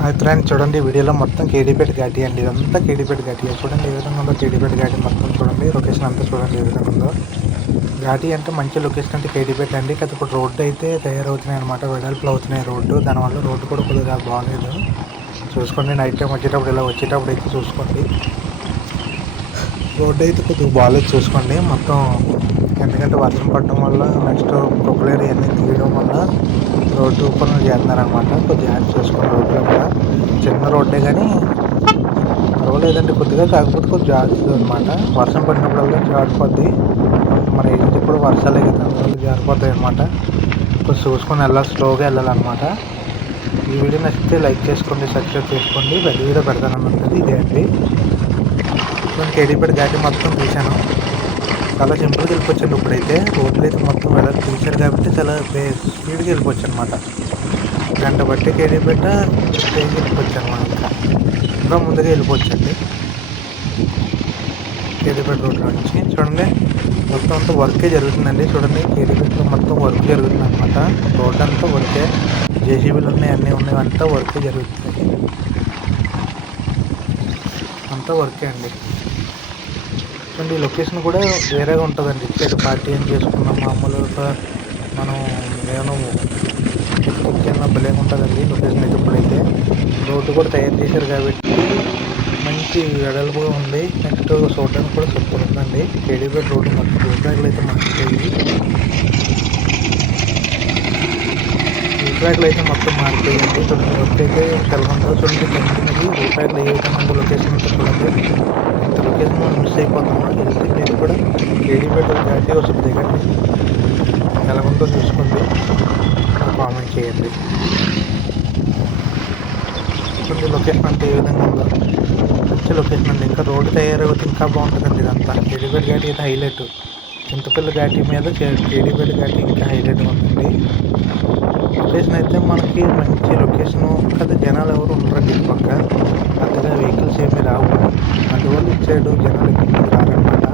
Hi friends చూడండి వీడియోలో మొత్తం కేడీపేట ఘాటి అండి. ఇదంతా కేడీపేట ఘాటి. చూడండి ఏ విధంగా ఉందో కేడీపేట ఘాటి మొత్తం చూడండి. లొకేషన్ అంతా చూడండి ఏ విధంగా ఉందో. ఘాటి అంటే మంచి లొకేషన్ అంటే కేడీపేట అండి. కదా ఇప్పుడు రోడ్డు అయితే తయారవుతున్నాయి అనమాట వెడల్పులు అవుతున్నాయి రోడ్డు. దానివల్ల రోడ్డు కూడా కొద్దిగా బాగాలేదు చూసుకోండి నైట్ టైం వచ్చేటప్పుడు ఇలా వచ్చేటప్పుడు అయితే చూసుకోండి. రోడ్డు అయితే కొద్దిగా బాగాలేదు చూసుకోండి. మొత్తం ఎందుకంటే వర్షం పడడం వల్ల నెక్స్ట్ ప్రొక్లేర్ ఇవన్నీ తీయడం వల్ల రోడ్డు పనులు చేస్తున్నారనమాట కొద్దిగా యాడ్ చేసుకున్న రోడ్లో కూడా. చిన్న రోడ్డే కానీ పర్వాలేదండి కొద్దిగా కాకపోతే కొద్దిగా జారుతుంది అనమాట వర్షం పడినప్పుడల్లా జారిపోద్ది. మన ఏజెంట్ కూడా వర్షాలు అయితే అందువల్ల జారిపోతాయి అనమాట కొంచెం చూసుకొని వెళ్ళాలి స్లోగా వెళ్ళాలన్నమాట. ఈ వీడియో నచ్చితే లైక్ చేసుకోండి సబ్స్క్రైబ్ చేసుకోండి. పెద్ద వీడియో పెడతానన్నది ఇదే అండి. నేను కేడీపేట ఘాటి మొత్తం తీశాను చాలా సింపుల్గా వెళ్ళిపోవచ్చండి ఇప్పుడైతే. రోడ్లు అయితే మొత్తం ఎలా పిలిచారు కాబట్టి చాలా స్పీడ్గా వెళ్ళిపోవచ్చు అనమాట గంట బట్టి కేడీపేట స్టేజ్ వెళ్ళిపోవచ్చు అనమాట ఇంకా. ఇంకా ముందుగా వెళ్ళిపోవచ్చండి. కేడీపేట రోడ్ నుంచి. చూడండి మొత్తం అంతా వర్కే జరుగుతుందండి. చూడండి కేడీపేటలో మొత్తం వర్క్ జరుగుతుంది అనమాట రోడ్ అంతా వర్కే జేసీబీలు ఉన్నాయి అన్నీ ఉన్నాయి. అంతా వర్కే జరుగుతుంది. అంతా వర్కే అండి. అండ్ ఈ లొకేషన్ కూడా వేరేగా ఉంటుందండి. ఇక్కడ పార్టీ ఏం చేసుకున్నాం మామూలుగా మనం నేను ఎక్కడికైనా భలే ఉంటుందండి లొకేషన్ అయితే ఇప్పుడైతే. రోడ్డు కూడా తయారు చేశారు కాబట్టి మంచి వెడల్పుగా ఉంది. నెక్స్ట్ చూడడానికి కూడా సూపర్ ఉందండి. కేడీపేట రోడ్డు మొత్తం ట్రాక్లు అయితే మారిపోయి ట్రాక్లు అయితే మొత్తం మారిపోయింది చూడండి వర్క్ అయితే తెలంగాణలో చూడండి కంటిన్యూది రూపాయలు ఏ విధంగా లొకేషన్ అయితే చూడండి. ఇంత మనం మిస్ అయిపోతాము వెళ్తే మీరు కూడా రెడీమేడ్ దాటి వస్తుంది దిగండి ఎలా ఉందో చూసుకోండి కామెంట్ చేయండి. ఇప్పుడు లొకేషన్ అంటే ఏ విధంగా ఉందో. మంచి లొకేషన్ అండి. ఇంకా రోడ్డు తయారవుతుంది ఇంకా బాగుంటుందండి ఇదంతా. రెడీమేడ్ ఘాటి అయితే హైలైట్ చింతపల్లి ఘాటి మీద రెడీమేడ్ ఘాటి ఇంకా హైలైట్గా ఉందండి లొకేషన్ అయితే మనకి మంచి లొకేషను కదా జనాలు ఎవరు ఉండరండి ఇటు పక్క. అంతగా వెహికల్స్ ఏమీ రావు. అందువల్ల ఇటు సైడ్ జనాలు ఎక్కువ రారనమాట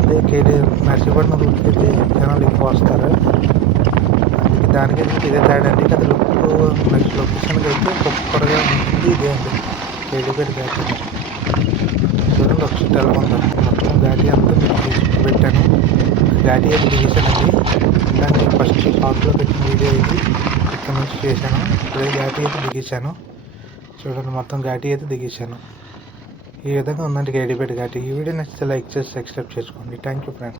అదే కేటీ నర్సీపట్నం రూట్ అయితే జనాలు ఎక్కువ వస్తారు. అందుకే దానికి దీనికి ఇదే తేడా అండి కదా లుక్ నెక్స్ట్ లొకేషన్కి అయితే సూపర్గా ఉంటుంది ఇదే అండి. కేడీపేట ఘాటి చూడండి ఒకసారి చుట్టూ ఎలా ఉందో మొత్తం ఘాటి అంతా మీకు పెట్టాను. ఘాటి అయితే దిగేసానండి దాన్ని ఫస్ట్ షాప్లో పెట్టిన వీడియో ఇది. నుంచి చేశాను. ఇప్పుడే ఘాటి అయితే దిగించాను చూడండి మొత్తం ఘాటి అయితే దిగించాను ఈ విధంగా ఉందండి కేడీపేట ఘాటి. ఈ వీడియో నచ్చితే లైక్ చేసి సబ్స్క్రైబ్ చేసుకోండి. Thank you friends